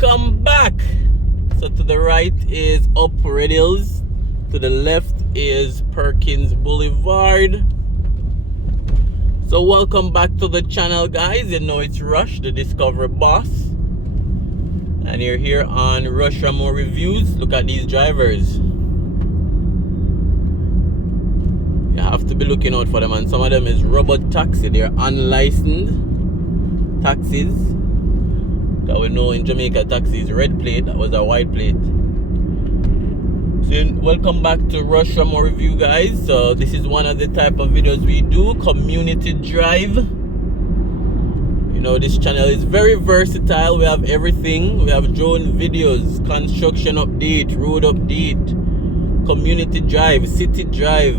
Welcome back. So to the right is Up Red Hills, to the left is Perkins Boulevard. So welcome back to the channel, guys. You know it's Rush, the Discovery Boss, and you're here on Raymore Reviews. Look at these drivers. You have to be looking out for them, and some of them is robot taxi. They're unlicensed taxis. That we know in Jamaica taxi is red plate, that was a white plate. So welcome back to Raymore Review, guys. So this is one of the type of videos we do, community drive. You know, this channel is very versatile. We have everything. We have drone videos, construction update, road update, community drive, city drive,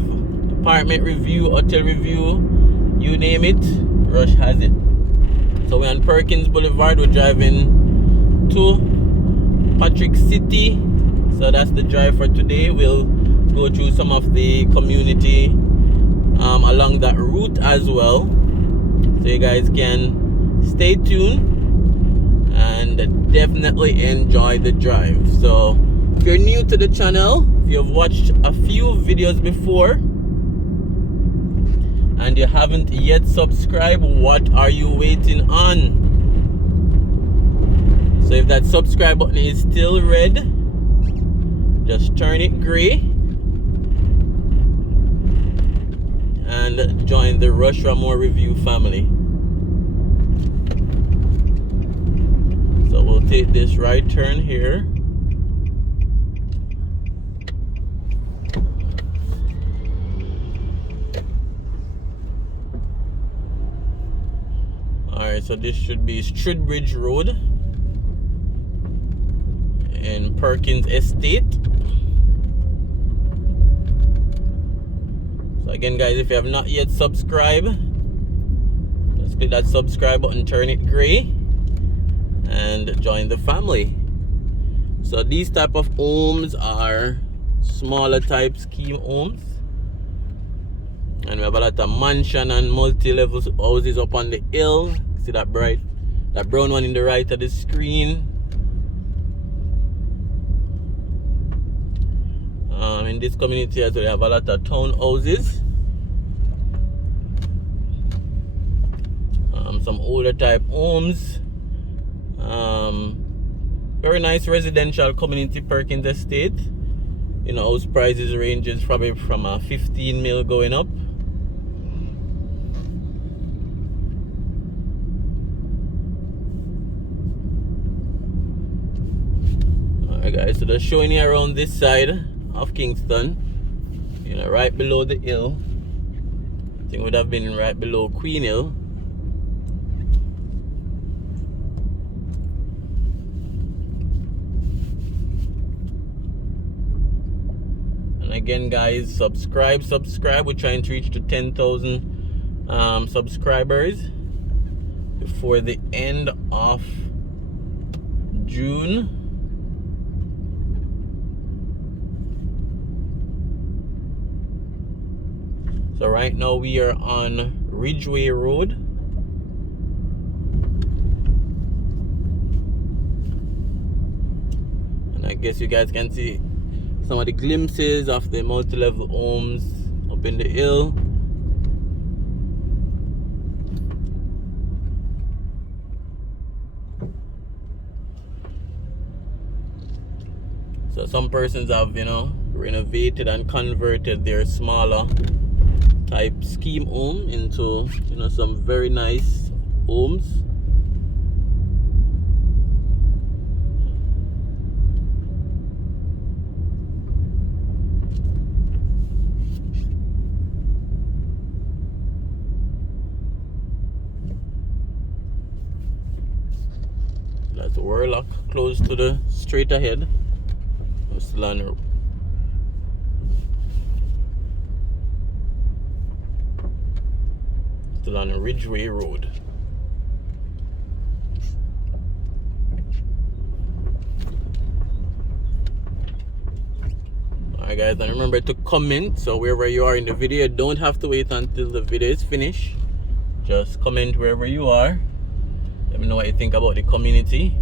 apartment review, hotel review, you name it, Rush has it. So we're on Perkins Boulevard. We're driving to Patrick City. So that's the drive for today. We'll go through some of the community along that route as well. So you guys can stay tuned and definitely enjoy the drive. So if you're new to the channel, if you've watched a few videos before and you haven't yet subscribed, what are you waiting on? So if that subscribe button is still red, just turn it gray and join the Raymore Review family. So we'll take this right turn here. Alright, so this should be Streetbridge Road in Perkins Estate. So again, guys, if you have not yet subscribed, just click that subscribe button, turn it gray, and join the family. So these type of homes are smaller type scheme homes, and we have a lot of mansion and multi-level houses up on the hill. See that brown one in the right of the screen. In this community as well, we have a lot of townhouses, some older type homes, very nice residential community. Perkins Estate, you know, house prices ranges probably from 15 mil going up. Alright, guys, so they're showing you around this side of Kingston, you know, right below the hill. I think it would have been right below Queen Hill. And again, guys, subscribe. We're trying to reach to 10,000 subscribers before the end of June. So right now we are on Ridgeway Road. And I guess you guys can see some of the glimpses of the multi-level homes up in the hill. So some persons have, you know, renovated and converted their smaller type scheme home into, you know, some very nice homes. to Warlock, close to the straight ahead. We're still on a Ridgeway Road. Alright guys, and remember to comment. So wherever you are in the video, you don't have to wait until the video is finished. Just comment wherever you are. Let me know what you think about the community.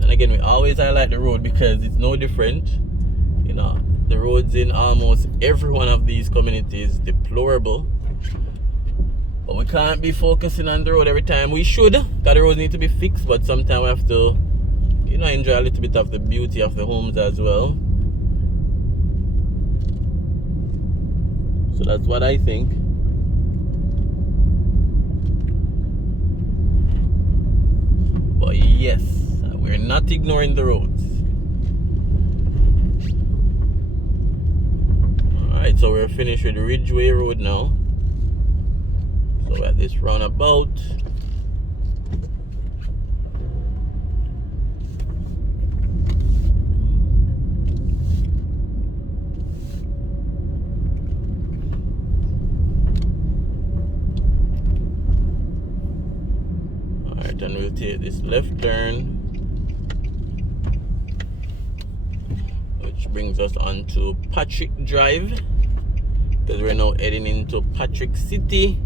And again, we always highlight the road because it's no different. You know, the roads in almost every one of these communities deplorable. But we can't be focusing on the road every time. We should, because the roads need to be fixed, but sometimes we have to, you know, enjoy a little bit of the beauty of the homes as well. So that's what I think. But yes, we're not ignoring the roads. Alright, so we're finished with Ridgeway Road now. So we're at this roundabout. Alright, and we'll take this left turn, which brings us on to Patrick Drive, because we're now heading into Patrick City.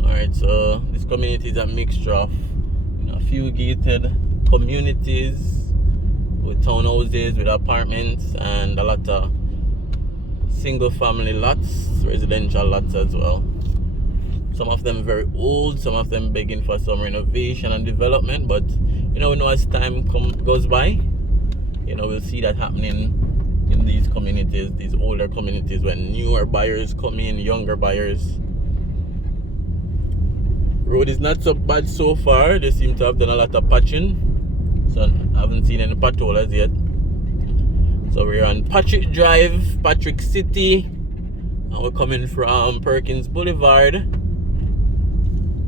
Alright, so this community is a mixture of, you know, a few gated communities with townhouses, with apartments, and a lot of single family lots, residential lots as well. Some of them very old, some of them begging for some renovation and development, but you know as time goes by, you know, we'll see that happening in these communities, these older communities, when newer buyers come in, younger buyers. Road is not so bad so far. They seem to have done a lot of patching, so I haven't seen any potholes yet. So we're on Patrick Drive, Patrick City, and we're coming from Perkins Boulevard.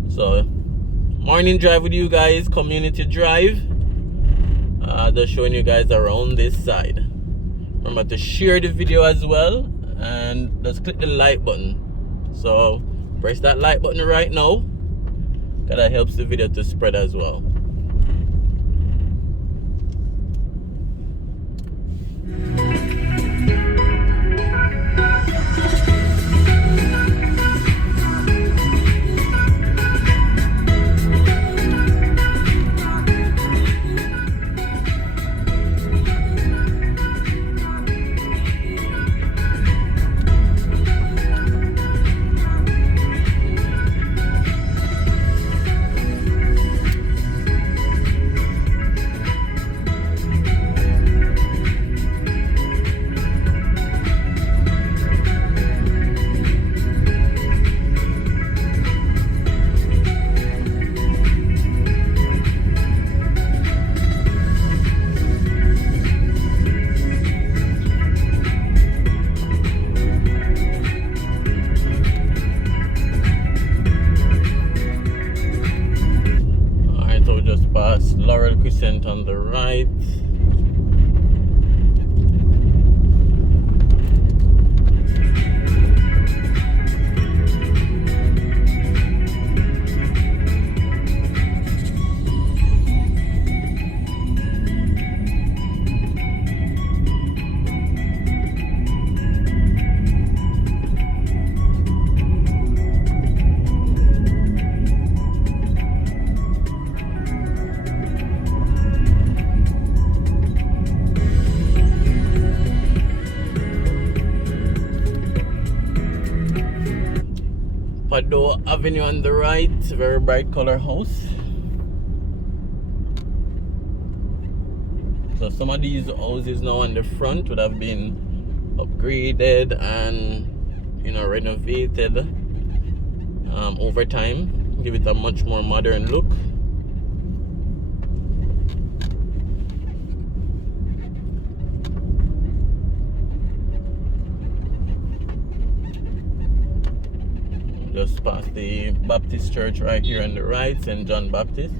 So morning drive with you guys, community drive. Just showing you guys around this side. Remember to share the video as well, and just click the like button. So press that like button right now, because that helps the video to spread as well. On the right. Pado Avenue on the right, very bright color house. So some of these houses now on the front would have been upgraded and, you know, renovated over time, give it a much more modern look. just past the Baptist church right here on the right, St. John Baptist.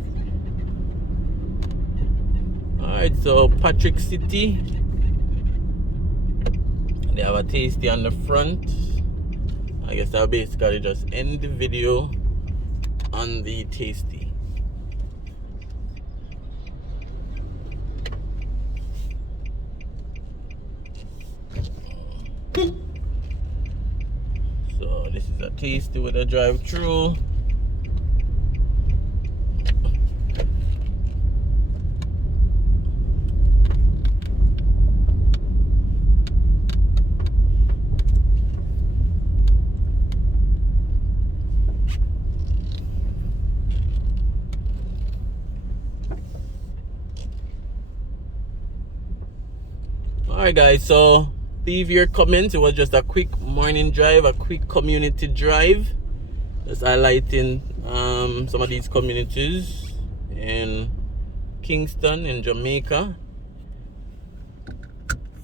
Alright, so Patrick City. They have a tasty on the front. I guess I'll basically just end the video on the tasty. So this is a tasty with a drive-through. Alright guys, so leave your comments. It was just a quick morning drive, a quick community drive, just highlighting some of these communities in Kingston in Jamaica.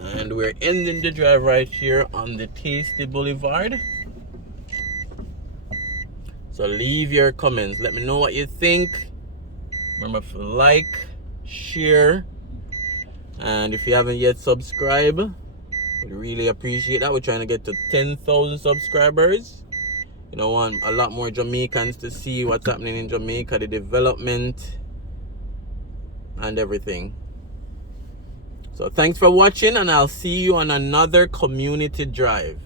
And we're ending the drive right here on the Tasty Boulevard. So leave your comments, let me know what you think. Remember to like, share, and if you haven't yet subscribed, we really appreciate that. We're trying to get to 10,000 subscribers. You know, want a lot more Jamaicans to see what's happening in Jamaica, the development and everything. So thanks for watching, and I'll see you on another community drive.